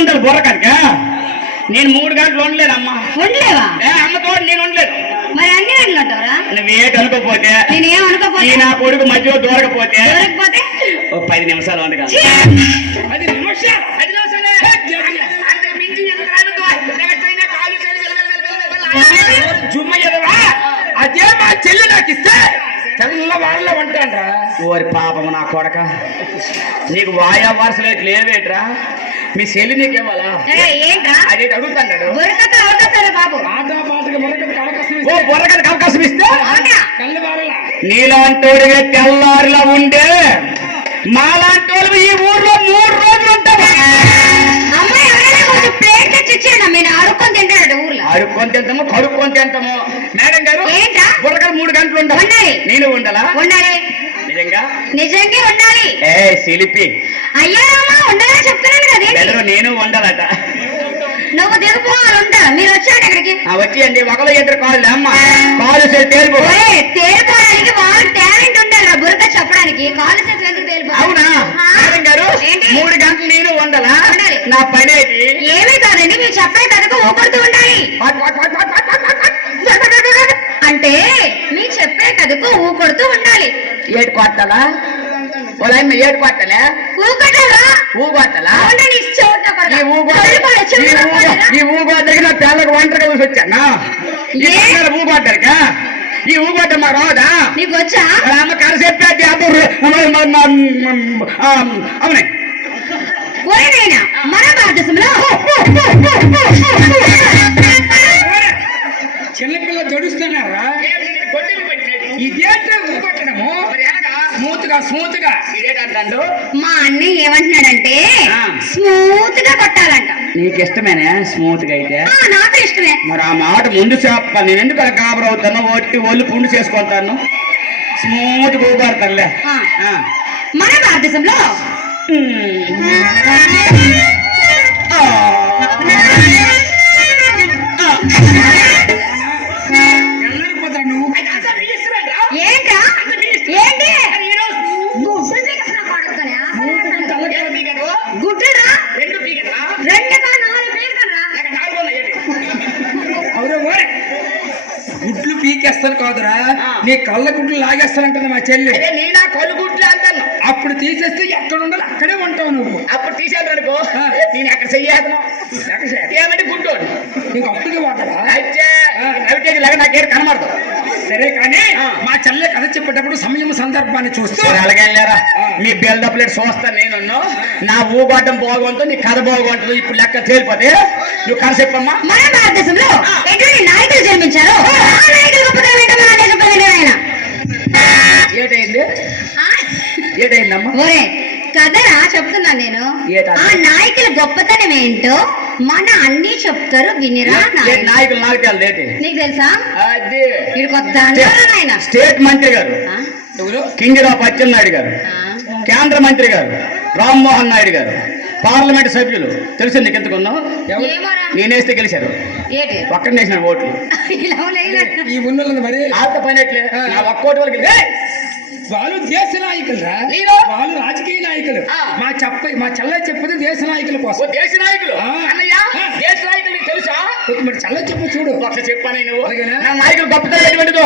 ఉండాలి బుర్రకనుక. నేను 3 గంటలు ఉండలేదమ్మా. ఉండలేవా? అమ్మతో నేను ఉండలేదు. మరి అన్ని గంటలు ఉంటావరా? నువ్వేటి అనుకోపోతే, నేనేం అనుకోపోతే, నా కొడుకు మధ్యలో దూరకపోతే ఓ 10 నిమిషాలు వంట కాదు. 10 నిమిషాలు జుమ్మయ్యదవా. అదే మా చెల్లి నాకు ఇస్తే తెల్లవారులో ఉంటాండ్రా. ఓరి పాపము నా కొడక, నీకు వాయా వరుసలు లేవేట్రా? మీ చెల్లి నీకేవాలా? అదే అడుగుతాడు. బుర్రకథకు అవకాశం ఇస్తే నీలాంటోడిగా తెల్లారిలా ఉండే మాలాంటోళ్ళు ఈ ఊర్లో 3 రోజులు ఉంటారు. అడుక్కొని తింటాము, కడుక్కొని తింటాము. మేడం గారు బుర్రకథ 3 గంటలు ఉండాలి. నేను ఉండాలా? నిజంగా నిజంగా ఉండాలి. ఏ సిలిపి అయ్యా ఉండాలని చెప్తున్నాను కదా. నేను ఉండాలట. నువ్వు దిగిపోవాలంటా. మీరు వచ్చాడు ఇక్కడికి. వచ్చేయండి. ఒకరు 2 కాళ్ళు అమ్మ కాలు తేలిపోవడానికి వాళ్ళు టాలెంట్ ఉండాలి. బురక చెప్పడానికి కాలు చేతులు ఎందుకు తేలిపో? అవునా మేడం గారు? 3 గంటలు నేను ఉండాలా? నా పని ఏంటి? ఏమీ కాదండి, మీరు చెప్పే కథకు ఊపడుతూ ఉండాలి. అంటే మీ చెప్పే కథకు ఊకొడుతూ ఉండాలి. ఏడు కొట్టాలా? ఏడు కొట్టాలా? ఊగొట్టాలా? ఈ ఊగొట్టకి నా పిల్లలకు ఒంటరిగా చూసి వచ్చాను. ఊగొట్టరికా? ఈ ఊగొట్ట మా రాదా? నీకు వచ్చా? అమ్మ కర చెప్పేది అవునే మన భారతదేశంలో చిన్నపిల్ల జడుస్తున్నారా? ఇదేంటే ఊగొట్టడము స్మూత్ గా ఇదేంటంటాడు. మా అన్నయ్య ఏమంటున్నాడంటే స్మూత్ గా కొట్టాలంట. నీకు ఇష్టమేనా స్మూత్ గా? అయితే నాకు ఇష్టమే. మరి ఆ మాట ముందు చెప్పాలి. నేను ఎందుకు అలా గాబరవుతాను? ఒళ్ళు పుండు చేసుకుంటాను. స్మూత్ ఊగొడతానులే. మన భారతదేశంలో ఏంటా ఏంటి గుడ్డరా? 2 గుడ్లు పీకేస్తాను కాదురా, నీ కళ్ళ గుడ్లు లాగేస్తానంటుంది మా చెల్లి. నేను కళ్ళు గుడ్లు అంటాను. అప్పుడు తీసేస్తే ఎక్కడ ఉండాలి అక్కడే ఉంటావు నువ్వు. అప్పుడు తీసేది అనుకో, నేను ఎక్కడ చెయ్యాను ఏమంటే గుడ్డు నీకు అప్పుడుగా వాడరా? అయితే నాకేం కనబడదు. సరే కానీ మా చెల్లె కథ చెప్పేటప్పుడు సమయం సందర్భాన్ని చూస్తే అలాగే మీ బిల్డప్ ప్లేట్ చూస్తాను. నేను నా ఊగొట్టం బాగుంటుంది, నీ కథ బాగుంటుంది. ఇప్పుడు లెక్క తేలిపోతే నువ్వు కథ చెప్పమ్మా. మన భారతదేశంలో ఎటువంటి నాయకులు జన్మించారు? ఏటైందమ్మా? ఒరే కథరా చెప్తున్నాను నేను. ఆ నాయకుల గొప్పతనం ఏంటో మన అన్ని చెప్తారు, వినిరా. నాయకులు నాకు తెలియదు. నీకు తెలుసా? స్టేట్ మంత్రి గారు కింజరాపు అచ్చెన్నాయుడు గారు, కేంద్ర మంత్రి గారు రామ్మోహన్ నాయుడు గారు, పార్లమెంట్ సభ్యులు తెలుసు నీకు ఎంతకున్నావు? నేనేస్తే గెలిచారు. ఒక్కడి వేసిన ఓట్లు ఈ ఉన్నోళ్ళని మరి ఆత పనిట్లే. నా ఒక్కోటి వాళ్ళు వాళ్ళు దేశ నాయకులు రా, వాళ్ళు రాజకీయ నాయకులు. మా చెల్ల చెప్పేది దేశ నాయకుల కోసం. దేశ నాయకులు దేశ నాయకులు తెలుసా? మరి చెల్ల చెప్పు చూడు. ఒకసారి చెప్పాను. నువ్వు నా నాయకులు గొప్పతనం ఎటువంటిదో